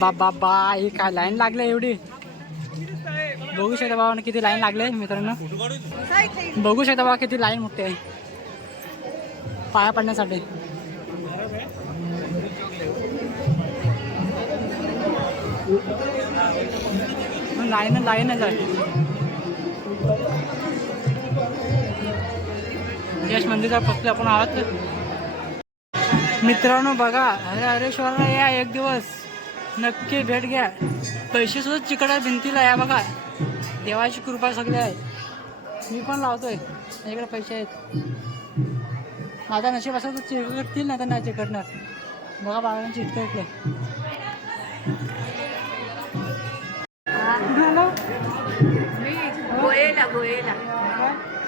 बाबा ही काय लाईन लागले एवढी, बघू शकता बाबा किती लाईन लागले मित्रांनो. बघू शकता बाबा किती लाईन मोठी आहे पाया पडण्यासाठी. लाईनच आहे. यश मंदिरचा फक्त आपण आहोत मित्रांनो. बघा हरेश्वरला या एक दिवस नक्की भेट घ्या. पैसे सुद्धा चिकट आहे भिंतीला. या बघा देवाची कृपा सगळी आहे. मी पण लावतोय, माझ्याकडे पैसे आहेत. माझा नशीब असं तर चिकटतील ना, तर नाही चिकटणार. बघा बाळांची इतकं इकडे.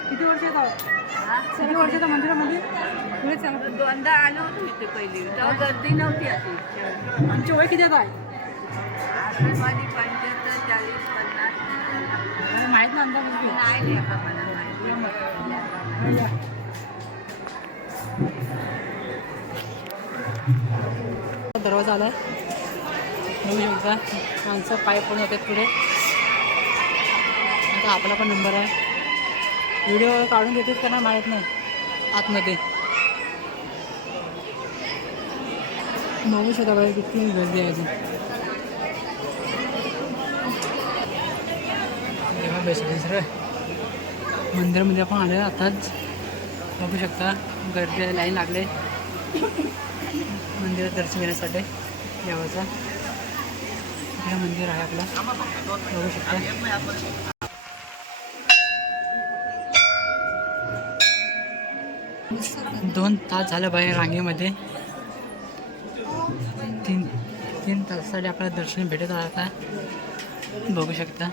किती वर्ष येतात? किती वर्ष येतात मंदिरामध्ये? दोनदा आलो होतो इथे पहिली, तेव्हा गर्दी नव्हती अशी. तुमची वय किती येत आहे? माझी 75, 40, 50. माहीत ना अंदाज नाही आता मला माहिती. दरवाजा आलाय, बघू शकता. माणसं पाय पण येतात पुढे. आता आपला पण नंबर आहे. व्हिडिओ काढून देतात का नाही माहीत नाही. आतमध्ये बघू शकता बाई किती गर्दी आहे अजून. सर मंदिरामध्ये आपण आले आताच. बघू शकता गर्दी लाईन लागले मंदिरात दर्शन घेण्यासाठी देवाचा. इकडे मंदिर आहे आपला, बघू शकता. 2 तास झालं बाहेर रांगेमध्ये. 3 तासासाठी आपल्याला दर्शन भेटत आता. बघू शकता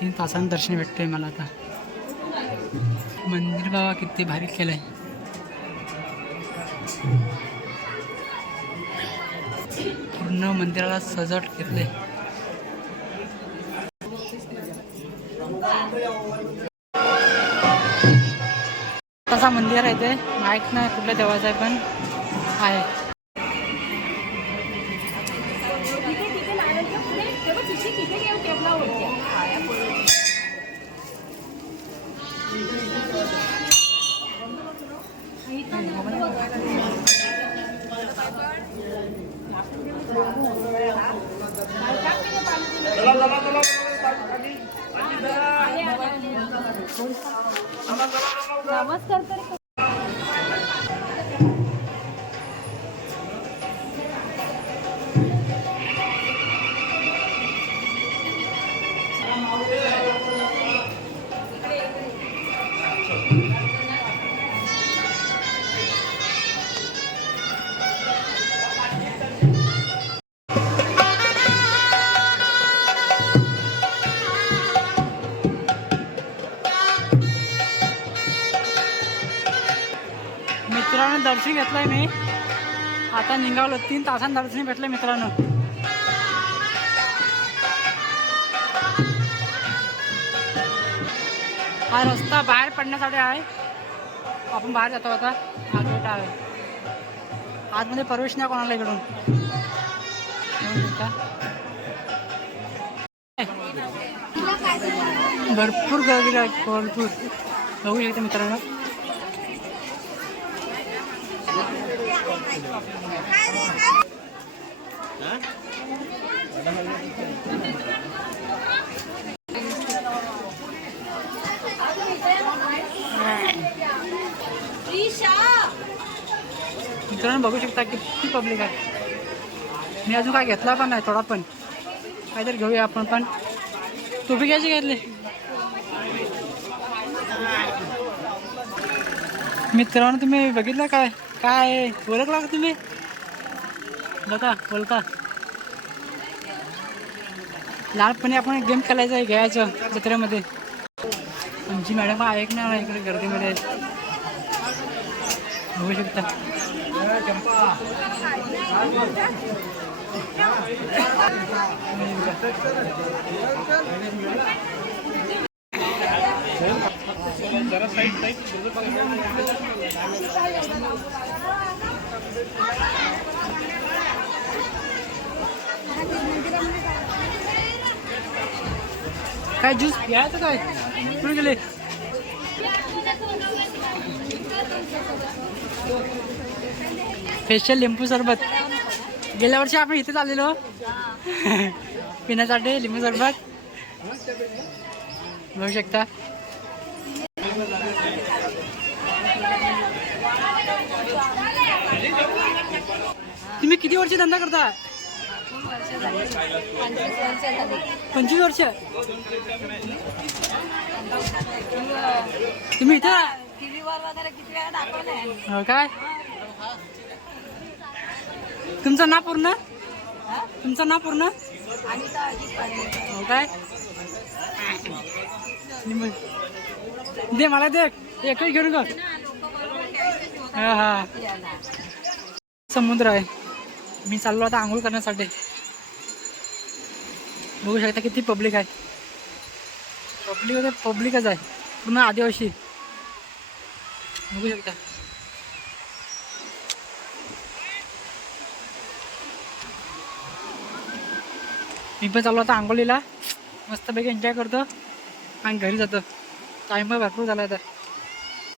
3 तासांनी दर्शन भेटतंय मला आता. मंदिर बाबा किती भारी केलंय. पूर्ण मंदिराला सजावट केलंय. तसा मंदिर आहे ते माहीत नाही कुठल्या देवाचं आहे, पण आहे. नमस्कार. मित्रांनो दर्शन घेतलंय मी. आता निघालो. 3 तासांनी दर्शन भेटलं मित्रांनो. हा रस्ता बाहेर पडण्यासाठी आहे. आपण बाहेर जातो आता. हा गेट आहे. आतमध्ये प्रवेश नाही कोणाला इकडून. भरपूर गर्दी आहे, भरपूर. बघू शकता मित्रांनो. मित्रांनो बघू शकता किती पब्लिक आहे. मी अजून काय घेतला पण नाही, थोडा पण काहीतरी घेऊया आपण पण. टोपी घ्यायची घेतली मित्रांनो. तुम्ही बघितलं काय काय ओळखला का तुम्ही? बघा बोलता लहानपणी आपण गेम खेळायचं आहे घ्यायचं जत्रेमध्ये. आमची मॅडम ऐक ना इकडे गर्दीमध्ये बघू शकता. काय ज्यूस घ्यायचं काय कुठे गेले स्पेशल लिंबू सरबत गेल्या वर्षी आपण इथेच आलेलो पिण्यासाठी लिंबू सरबत बघू शकता. तुम्ही किती वर्ष धंदा करता? 25 वर्ष. तुम्ही इथं हो काय? तुमचं नाव पूर्ण? तुमचं नाव पूर्ण? हो काय? दे मला दे एकही घेऊन ग. हा हा समुद्र आहे. मी चाललो आता आंघोळ करण्यासाठी. बघू शकता किती पब्लिक आहे. पब्लिकच आहे पूर्ण आदिवासी. बघू शकता. मी पण चाललो आता आंघोळीला. मस्तपैकी एन्जॉय करतो आणि घरी जातो. टाइम भरपूर झाला आता.